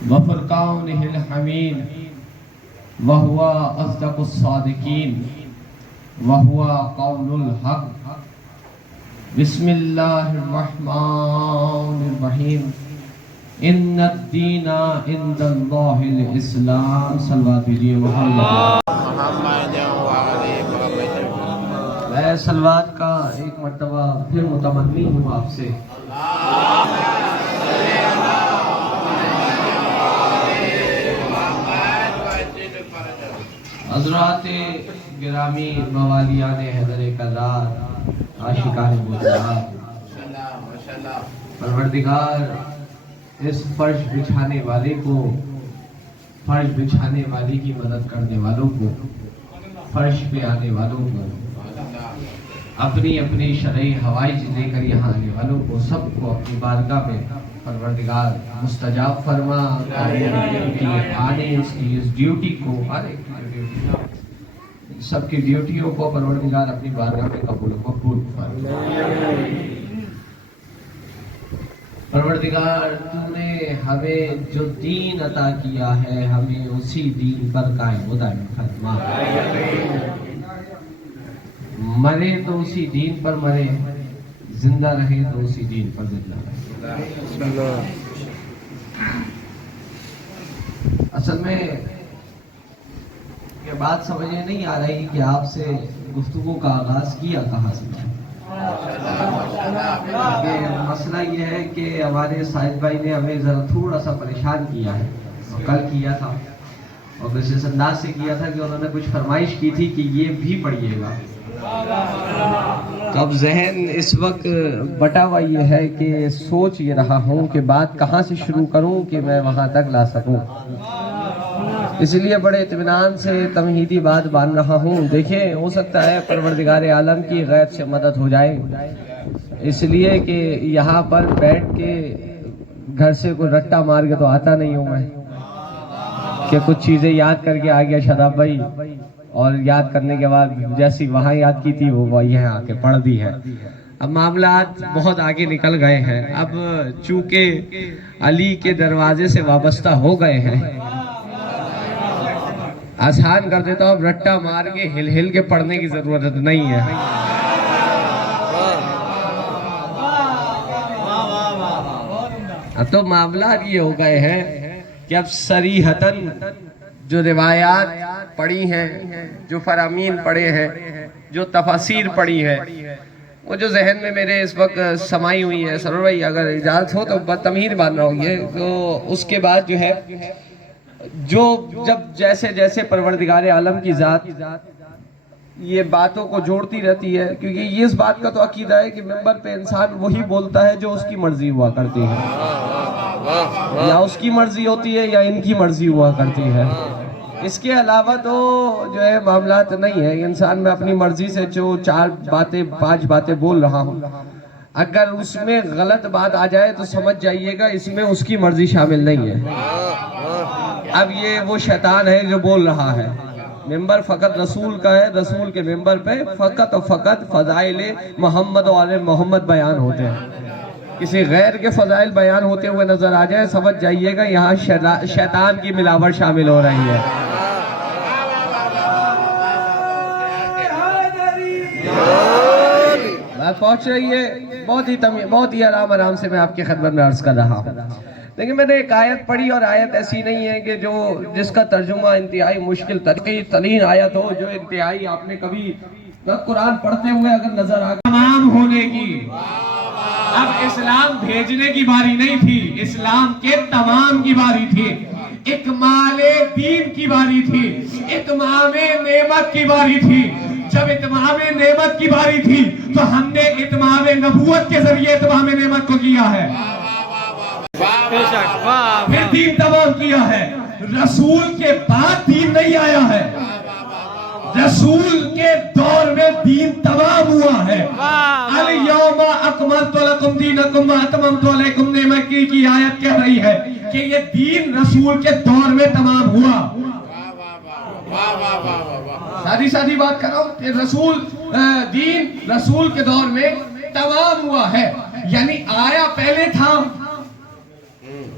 وفرقانه الحمید وهو اصدق الصادقین وهو قول الحق بسم اللہ الرحمن الرحیم ان الدین عند اللہ الاسلام صلوات بجی محمد میں صلوات کا ایک مرتبہ پھر متمنی ہوں آپ سے حضرات گرامی موالیان حیدر کرار عاشقان بزرگار پروردگار اس فرش بچھانے والے کو فرش بچھانے والی کی مدد کرنے والوں کو فرش پہ آنے والوں کو اپنی اپنی شرعی حوائج لے کر یہاں آنے والوں کو سب کو اپنی بارگاہ میں پروردگار مستجاب فرما آنے اس کی اس ڈیوٹی کو سب کی ڈیوٹیوں کو پروردگار اپنی بارگاہ میں قبول فرما پروردگار تو نے ہمیں جو دین عطا کیا ہے ہمیں اسی دین پر قائم و دائم فرما مرے تو اسی دین پر مرے زندہ رہے تو اسی دین پر زندہ رہے اصل میں یہ بات سمجھ میں نہیں آ رہی کہ آپ سے گفتگو کا آغاز کیا کہاں سے مسئلہ یہ ہے کہ ہمارے ساجد بھائی نے ہمیں ذرا تھوڑا سا پریشان کیا ہے کل کیا تھا اور اس انداز سے کیا تھا کہ انہوں نے کچھ فرمائش کی تھی کہ یہ بھی پڑھیے گا تو اب ذہن اس وقت بٹا ہوا یہ ہے کہ سوچ یہ رہا ہوں کہ بات کہاں سے شروع کروں کہ میں وہاں تک لا سکوں اس لیے بڑے اطمینان سے تمہیدی بات باندھ رہا ہوں دیکھیں ہو سکتا ہے پروردگار عالم کی غیب سے مدد ہو جائے اس لیے کہ یہاں پر بیٹھ کے گھر سے کوئی رٹا مار کے تو آتا نہیں ہوں میں کہ کچھ چیزیں یاد کر کے آ گیا شاداب بھائی اور یاد کرنے کے بعد جیسی وہاں یاد کی تھی وہ یہاں آ کے پڑھ دی ہے اب معاملات بہت آگے نکل گئے ہیں اب چونکہ علی کے دروازے سے وابستہ ہو گئے ہیں آسان کر دیتا ہوں رٹا مار کے ہل ہل کے پڑھنے کی ضرورت نہیں ہے اب تو معاملات یہ ہو گئے ہیں کہ اب صریحتاً جو روایات پڑھی ہیں جو فرامین پڑھے ہیں جو تفاسیر پڑھی ہے وہ جو ذہن میں میرے اس وقت سمائی ہوئی ہے سرور بھائی اگر اجازت ہو تو تمہید باندھ رہا ہوں یہ تو اس کے بعد جو ہے جو جب جیسے جیسے پروردگار عالم کی ذات یہ باتوں کو جوڑتی رہتی ہے کیونکہ یہ اس بات کا تو عقیدہ ہے کہ ممبر پہ انسان وہی بولتا ہے جو اس کی مرضی ہوا کرتی ہے یا اس کی مرضی ہوتی ہے یا ان کی مرضی ہوا کرتی ہے اس کے علاوہ تو جو ہے معاملات نہیں ہے انسان میں اپنی مرضی سے جو 4 باتیں 5 باتیں بول رہا ہوں اگر اس میں غلط بات آ جائے تو سمجھ جائیے گا اس میں اس کی مرضی شامل نہیں ہے اب یہ وہ شیطان ہے جو بول رہا ہے ممبر فقط رسول کا ہے رسول کے ممبر پہ فقط اور فقط فضائل محمد و آل محمد بیان ہوتے ہیں کسی غیر کے فضائل بیان ہوتے ہوئے نظر آ جائے سمجھ جائیے گا یہاں شیطان کی ملاوٹ شامل ہو رہی ہے بات پہنچ رہی ہے بہت ہی آرام سے میں آپ کی خدمت میں عرض کر رہا ہوں لیکن میں نے ایک آیت پڑھی اور آیت ایسی نہیں ہے کہ جس کا ترجمہ انتہائی مشکل ترین آیت ہو جو انتہائی آپ نے کبھی قرآن پڑھتے ہوئے اگر نظر آ تمام ہونے کی اب اسلام بھیجنے کی باری نہیں تھی اسلام کے تمام کی باری تھی اکمال دین کی باری تھی اتمام نعمت کی باری تھی جب اتمام نعمت کی باری تھی تو ہم نے اتمام نبوت کے ذریعے اتمام نعمت کو کیا ہے پھر دین تمام کیا ہے رسول کے بعد دین نہیں آیا ہے رسول کے دور میں دین تمام ہوا ہے الیوم اکملت لکم دینکم واتممت علیکم نعمتی کی آیت کہہ رہی ہے کہ یہ دین رسول کے دور میں تمام ہوا سادی بات کر رہا ہوں کہ دین رسول کے دور میں تمام ہوا ہے یعنی آیا پہلے تھا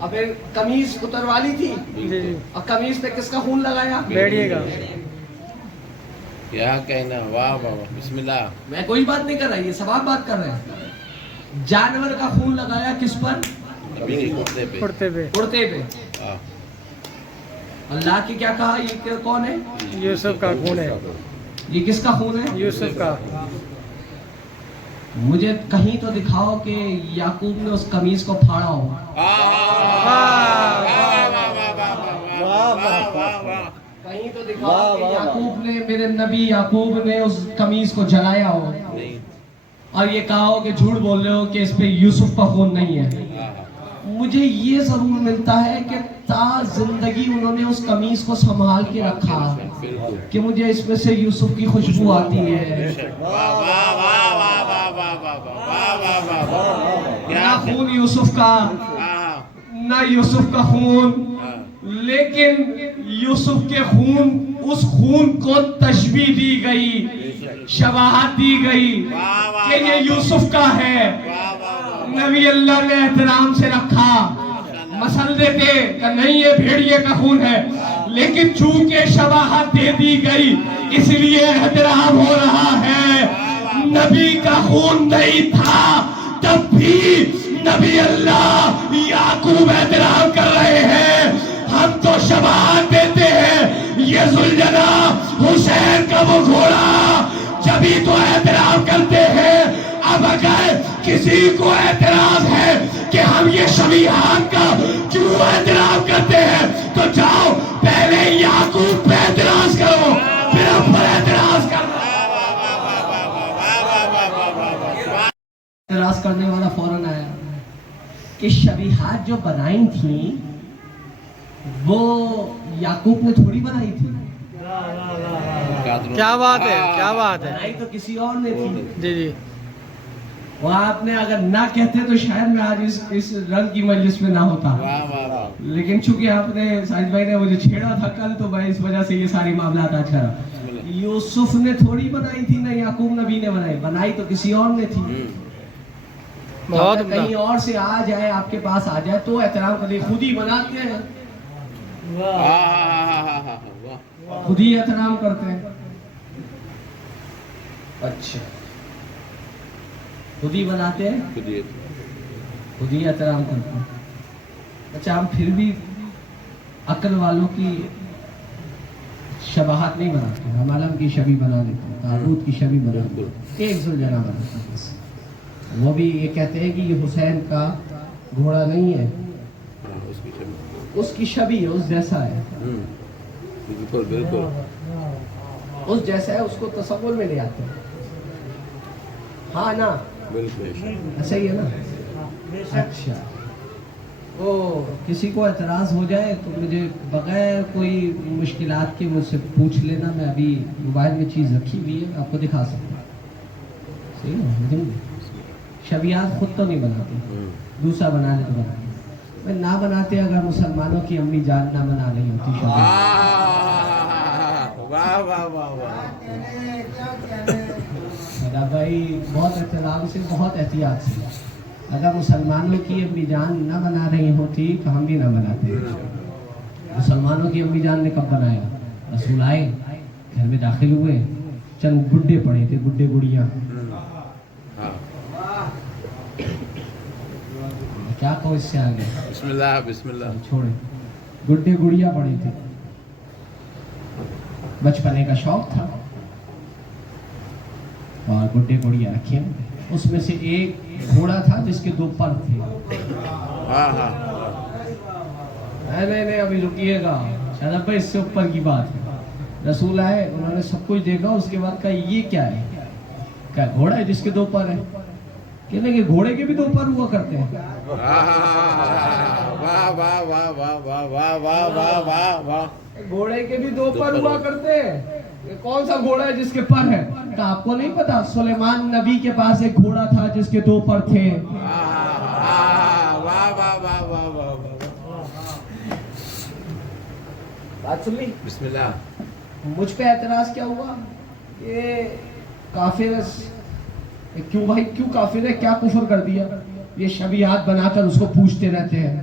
اب قمیص اتروا لی تھی جی جی اور قمیص پہ کس کا خون لگایا؟ بیڑیے کا کیا کہنا، واہ واہ واہ، بسم اللہ. میں کوئی بات نہیں کر رہا، یہ سوال بات کر رہے ہیں. جانور کا خون لگایا کس پر؟ نبی کے کرتے پہ. کرتے پہ کرتے پہ. ہاں. اللہ کی کیا کہا؟ یہ کون ہے؟ یوسف کا خون ہے، یہ کس کا خون ہے؟ یوسف کا. مجھے کہیں تو دکھاؤ کہ یعقوب نے اس قمیص کو پھاڑا ہو. کہیں تو دکھاؤ کہ یعقوب نے، میرے نبی یعقوب نے اس قمیص کو جلایا ہو اور یہ کہا ہو کہ جھوٹ بول رہے ہو کہ اس پہ یوسف کا خون نہیں ہے. مجھے یہ ضرور ملتا ہے کہ تا زندگی انہوں نے اس قمیص کو سنبھال کے رکھا کہ مجھے اس میں سے یوسف کی خوشبو آتی ہے. نہ خون یوسف کا، نہ یوسف کا خون، لیکن یوسف کے خون، اس خون کو تشبیہ دی گئی، شباہت دی گئی کہ یہ یوسف کا ہے. نبی اللہ نے احترام سے رکھا. مسل دیتے کہ نہیں یہ بھیڑیے کا خون ہے، لیکن چونکہ شباہت دے دی گئی اس لیے احترام ہو رہا ہے. نبی کا خون نہیں تھا تب بھی نبی اللہ یعقوب احترام کر رہے ہیں. ہم تو شباہت دیتے ہیں یہ ذوالجنا حسین کا وہ گھوڑا، جبھی تو احترام کرتے ہیں. اب اگر کسی کو اعتراض ہے کہ ہم یہ شبیہات کا کیوں احترام کرتے ہیں تو جاؤ پہلے یعقوب پہ اعتراض کرو، پھر ہم پر اعتراض کرو. اعتراض کرنے والا فوراً آیا کہ شبیہات جو بنائی تھیں وہ یعقوب نے تھوڑی بنائی تھی. کیا بات ہے، کیا بات ہے. بنائی تو کسی اور نے تھی. جی جی وہ آپ نے اگر نہ کہتے تو شاید میں آج اس رنگ کی مجلس میں نہ ہوتا، لیکن چونکہ آپ نے ساجد بھائی نے مجھے چھیڑا تھا کل تو میں اس وجہ سے یہ ساری معاملات آج کرا. یوسف نے تھوڑی بنائی تھی، نہ یعقوب نبی نے بنائی، بنائی تو کسی اور نے تھی. بہت کہیں اور سے آ جائے، آپ کے پاس آ جائے تو احترام کریں. خود ہی بناتے ہیں، خود ہی احترام کرتے ہیں. اچھا خود ہی بناتے ہیں، خود ہی احترام کرتے ہیں. اچھا ہم پھر بھی عقل والوں کی شباہت نہیں بناتے، ہم علم کی شبیہ بنا لیتے ہیں، تابوت کی شبیہ بنا لیتے ہیں. ایک ذوالجنا بناتے ہیں بس. وہ بھی یہ کہتے ہیں کہ یہ حسین کا گھوڑا نہیں ہے، اس کی شبیہ اس جیسا ہے. بالکل بالکل اس جیسا ہے، اس کو تصور میں لے آتے ہیں. ہاں نا بالکل. ایسا ہی ہے نا. اچھا وہ کسی کو اعتراض ہو جائے تو مجھے بغیر کوئی مشکلات کے مجھ سے پوچھ لینا. میں ابھی موبائل میں چیز رکھی ہوئی ہے، آپ کو دکھا سکتا ہوں. صحیح ہے. شبیہات خود تو نہیں بناتے، دوسرا بنا لے تو بنا لے. میں نہ بناتے اگر مسلمانوں کی امی جان نہ بنا رہی ہوتی میرا بھائی بہت احترام سے، بہت احتیاط سے. اگر مسلمانوں کی امی جان نہ بنا رہی ہوتی تو ہم بھی نہ بناتے. مسلمانوں کی امی جان نے کب بنایا؟ رسول آئے، گھر میں داخل ہوئے، چند گڈے پڑے تھے، گڈے گڑیاں. کیا کہو اس سے آگے؟ بسم اللہ بسم اللہ. چھوڑے، گڈے گڑیاں پڑی تھی. بچپنے کا شوق تھا اور گڈے گڑیاں رکھے. اس میں سے ایک گھوڑا تھا جس کے 2 پر تھے. نہیں ابھی رکیے گا، شاید بھائی اس سے اوپر کی بات ہے. رسول آئے، انہوں نے سب کچھ دیکھا، اس کے بعد کہا یہ کیا ہے؟ کہا گھوڑا ہے جس کے 2 پر ہیں. کہنے کہ گھوڑے کے بھی 2 پر ہوا کرتے ہیں. گھوڑے کے بھی 2 پر ہوا کرتے ہیں. کون سا گھوڑا ہے جس کے پر ہے؟ کہ آپ کو نہیں پتا سلیمان نبی کے پاس ایک گھوڑا تھا جس کے 2 پر تھے. بات سن لی؟ بسم اللہ. مجھ پہ اعتراض کیا ہوا؟ یہ کافر کیوں بھائی، کیوں کافر ہے؟ کیا کفر کر دیا؟ یہ شبیہات بنا کر اس کو پوچھتے رہتے ہیں.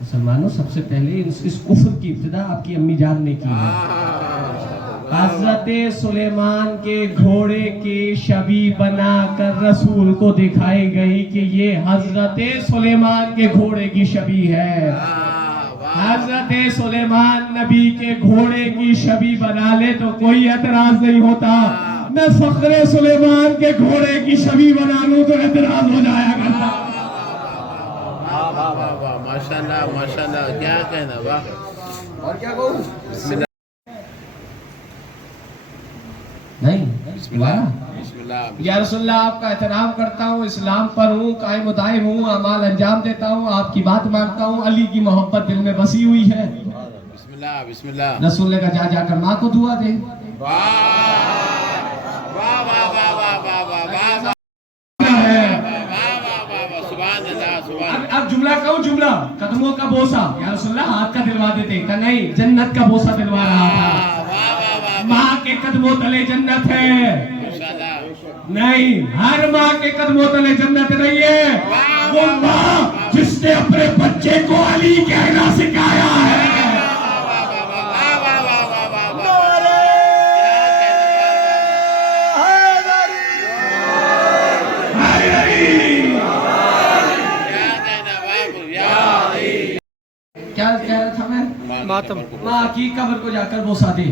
مسلمانوں، سب سے پہلے اس کفر کی ابتدا آپ کی امی جان نے کی ہے. حضرت سلیمان کے گھوڑے کی شبیہ بنا کر رسول کو دکھائی گئی کہ یہ حضرت سلیمان کے گھوڑے کی شبیہ ہے. حضرت سلیمان نبی کے گھوڑے کی شبیہ بنا لے تو کوئی اعتراض نہیں ہوتا. میں فخر سلیمان کے گھوڑے کی شبیہ بنا لوں تو اعتراض ہو جایا کرتا. واہ واہ واہ، ماشاءاللہ ماشاءاللہ، کیا کہنا. واہ. اور کیا کہوں؟ بسم اللہ نہیں، بسم اللہ بسم اللہ. یا رسول اللہ، آپ کا احترام کرتا ہوں، اسلام پر ہوں، قائم و دائم ہوں، اعمال انجام دیتا ہوں، آپ کی بات مانتا ہوں. علی کی محبت دل میں بسی ہوئی ہے. بسم اللہ بسم اللہ. رسول نے کہا جا کر ماں کو دعا دے. واہ واہ واہ واہ واہ واہ واہ واہ واہ، سبحان اللہ سبحان اللہ. اب جملہ کہوں، جملہ قدموں کا بوسہ. یا رسول اللہ، ہاتھ کا دلوا دیتے. کہا نہیں، جنت کا بوسہ دلوا رہا تھا. ماں کے قدموں تلے جنت ہے. نہیں، ہر ماں کے قدموں تلے جنت نہیں ہے. وہ ماں جس نے اپنے بچے کو علی کہنا سکھایا ہے. کیا کہہ رہا تھا میں؟ ماتم. ماں کی قبر کو جا کر بوسا دے.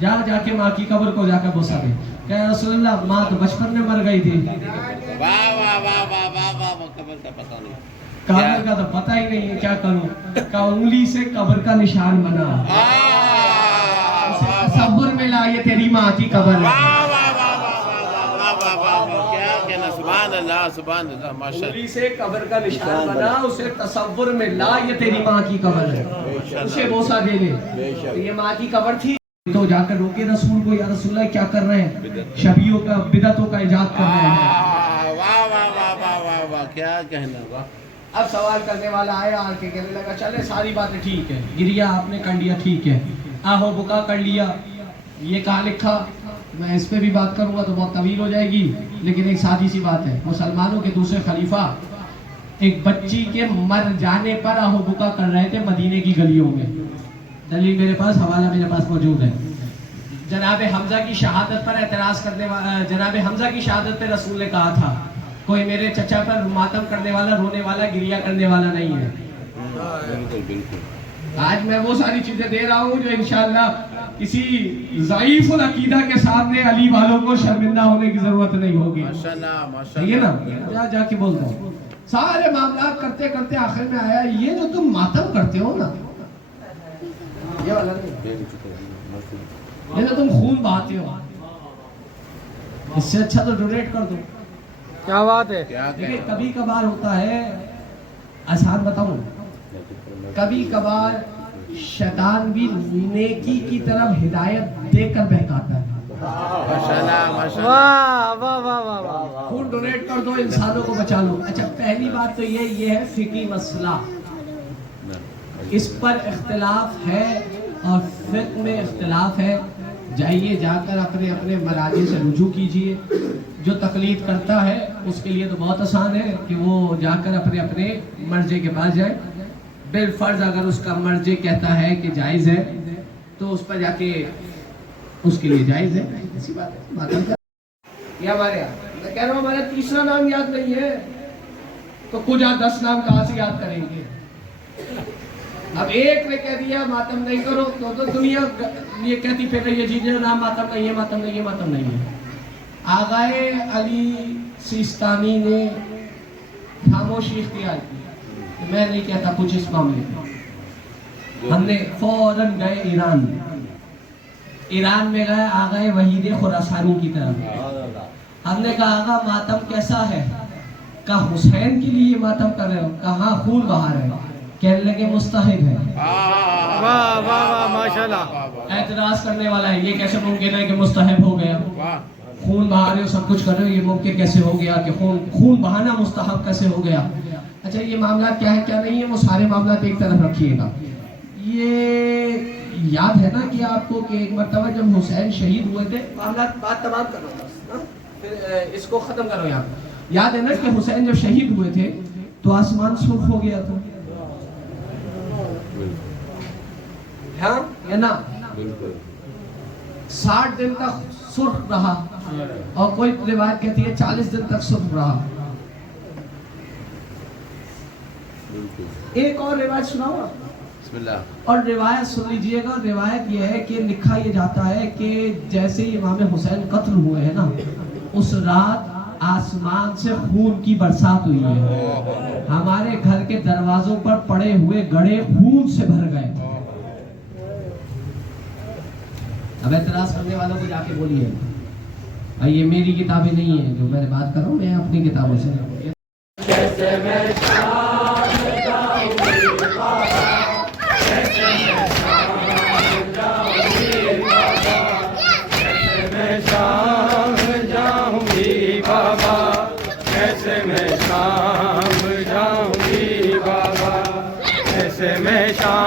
جا کے ماں کی قبر کو جا کر بوسا دے. کہ رسول اللہ، ماں تو بچپن میں مر گئی تھی. واہ واہ واہ واہ واہ واہ، قبر کا پتہ نہیں. قبر کا تو پتہ ہی نہیں ہے، کیا کروں. کہ انگلی سے قبر کا نشان بنا. تصور میں لا، یہ تیری ماں کی قبر ہے. کیا کہنا. سبحان اللہ سبحان اللہ ماشاءاللہ. انگلی سے قبر کا نشان بنا، اسے تصور میں لا، یہ تیری ماں کی قبر ہے. اسے بوسا دے لے. یہ ماں کی قبر تھی تو جا کر روکے رسول کو. یا رسول اللہ، کیا کر رہے ہیں؟ شبیہوں کا، بدعتوں کا ایجاد کر رہے ہیں. واہ واہ واہ واہ واہ واہ، کیا کہنا. واہ. اب سوال کرنے والا آیا، آ کے کہنے لگا چلے ساری باتیں ٹھیک ہے، گریا آپ نے کر لیا، ٹھیک ہے، آہو بکا کر لیا، یہ کہاں لکھا؟ میں اس پہ بھی بات کروں گا تو بہت طویل ہو جائے گی، لیکن ایک سادی سی بات ہے. مسلمانوں کے دوسرے خلیفہ ایک بچی کے مر جانے پر آہو بکا کر رہے تھے مدینے کی گلیوں میں. دلیل میرے پاس، حوالہ میرے پاس موجود ہے. جناب حمزہ کی شہادت پر اعتراض کرنے والا، جناب حمزہ کی شہادت پہ رسول نے کہا تھا کوئی میرے چچا پر ماتم کرنے والا، رونے والا، گریا کرنے والا نہیں ہے. بالکل بالکل. آج میں وہ ساری چیزیں دے رہا ہوں جو انشاءاللہ کسی ضعیف العقیدہ کے سامنے علی والوں کو شرمندہ ہونے کی ضرورت نہیں ہوگی. ماشاءاللہ صحیح ہے ماشاءاللہ. نا؟ جا کے بولتا ہوں. سارے معاملات کرتے کرتے آخر میں آیا یہ جو تم ماتم کرتے ہو نا، یہ والا نہیں، یہ جو تم خون بہاتے ہو، اس سے اچھا تو ڈونیٹ کر دو. کیا بات ہے. کیا دیکھیں، کہنا. کبھی کبھار ہوتا ہے، آسان بتاؤں، کبھی کبھار شیطان بھی نیکی کی طرف ہدایت دے کر بہکاتا ہے. ماشاءاللہ ماشاءاللہ. واہ واہ واہ واہ واہ. خون ڈونیٹ کر دو، انسانوں کو بچا لو. اچھا، پہلی بات تو یہ ہے فقہی مسئلہ، اس پر اختلاف ہے اور فقہ میں اختلاف ہے. جائیے، جا کر اپنے اپنے مراجع سے رجوع کیجئے. جو تقلید کرتا ہے اس کے لیے تو بہت آسان ہے کہ وہ جا کر اپنے اپنے مرجع کے پاس جائے. بالفرض اگر اس کا مرجع کہتا ہے کہ جائز ہے تو اس پر جا کے اس کے لیے جائز ہے. ایسی بات ہے. ماتم کیا یہ ہمارے یہاں، میں کہہ رہا ہوں ہمارا تیسرا نام یاد نہیں ہے تو کچھ 10 نام کہاں سے یاد کریں گے. اب ایک نے کہہ دیا ماتم نہیں کرو تو دنیا یہ کہتی پھر رہی ہے جی نام ماتم نہیں ہے، ماتم نہیں ہے، ماتم نہیں ہے. آغائے علی سیستانی نے خاموشی اختیار کی. میں نہیں کہتا کچھ اس معاملے میں. ہم نے فوراً گئے ایران میں گئے آغائے وحید خراسانی کی طرف. ہم نے کہا آغا ماتم کیسا ہے؟ کہا حسین کے لیے ماتم کر رہے ہو؟ کہاں خون بہا رہے ہو؟ کہنے لگے مستحب ہے. واہ واہ واہ ماشاءاللہ. اعتراض کرنے والا ہے یہ کیسے ممکن ہے کہ مستحب ہو گیا؟ خون بہا رہے ہو، سب کچھ کر رہے ہو، یہ ممکن کیسے ہو گیا کہ خون بہانا مستحب کیسے ہو گیا؟ اچھا، یہ معاملات کیا ہے کیا نہیں ہے وہ سارے معاملات ایک طرف رکھیے گا. یاد ہے نا کہ آپ کو کہ ایک مرتبہ جب حسین شہید ہوئے تھے، معاملات بات تمام کرو بس ہاں؟ پھر اس کو ختم کرو یہاں. یاد ہے نا کہ حسین جب شہید ہوئے تھے تو آسمان سرخ ہو گیا تھا، ہاں یا نا؟ 60 دن تک سرخ رہا، اور کوئی روایت کہتی ہے 40 دن تک سرخ رہا. ایک اور روایت سناؤ بسم اللہ. اور روایت سن لیجئے گا. روایت یہ ہے کہ لکھا یہ جاتا ہے کہ جیسے ہی امام حسین قتل ہوئے ہیں نا، اس رات آسمان سے خون کی برسات ہوئی ہے. ہمارے گھر کے دروازوں پر پڑے ہوئے گڑھے خون سے بھر گئے. اب اعتراض کرنے والوں کو جا کے بولیے یہ میری کتابیں نہیں ہیں جو میں بات کر رہا ہوں، میں اپنی کتابوں سے. کیسے میں شام جاؤں گی بابا، کیسے میں شام جاؤں گی بابا، کیسے میں شام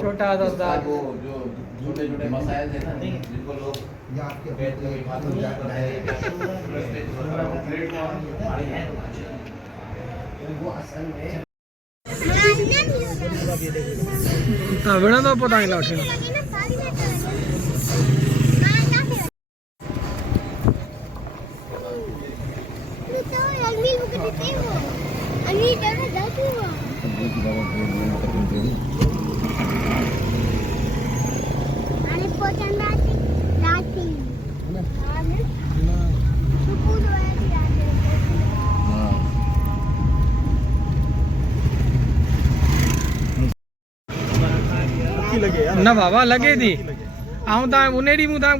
چھوٹا سا وہ جو چھوٹے چھوٹے مسائل ہیں نا جن کو لوگ بیٹھ کے باتوں کرتے ہیں وڑا تو پتہ نہیں لاٹھی نہ بابا لگے تھی آؤں تا انہیں ڈی موں تا